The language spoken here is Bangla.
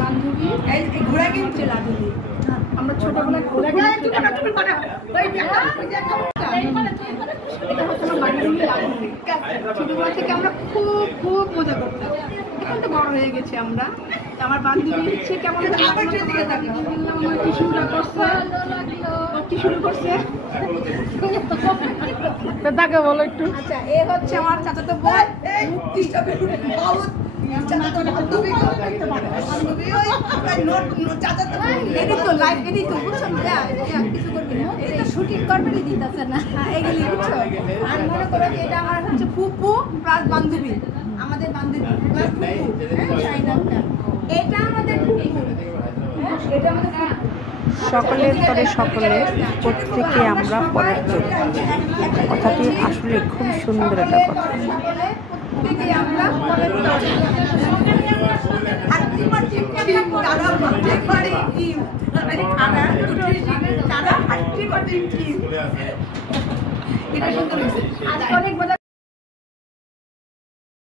বান্ধবী ঘোড়া কিনছে লাডুলি। আমরা ছোটবেলায় ছোটবেলা থেকে আমরা খুব খুব মজা করতাম। এখন তো বড় হয়ে গেছি আমরা। আমার বান্ধবী সে কেমন আমার কি শুরুটা করছে, কি শুরু করছে তাকে বলো একটু। আচ্ছা, এ হচ্ছে আমার চাচাতো বোন। শুটিং করবে দিতেছে না এগুলি বুঝছো। আর মনে করো যে এটা আমার হচ্ছে ফুপু প্লাস বান্ধবী, আমাদের বান্ধবী প্লাস ফুপু। এটা আমাদের ফুপু, এটা আমাদের সকলের পরে সকলে প্রত্যেকে আমরা পরের চোখ। কথাটি আসলে খুব সুন্দর একটা কথা। এটা সুন্দর হয়েছে।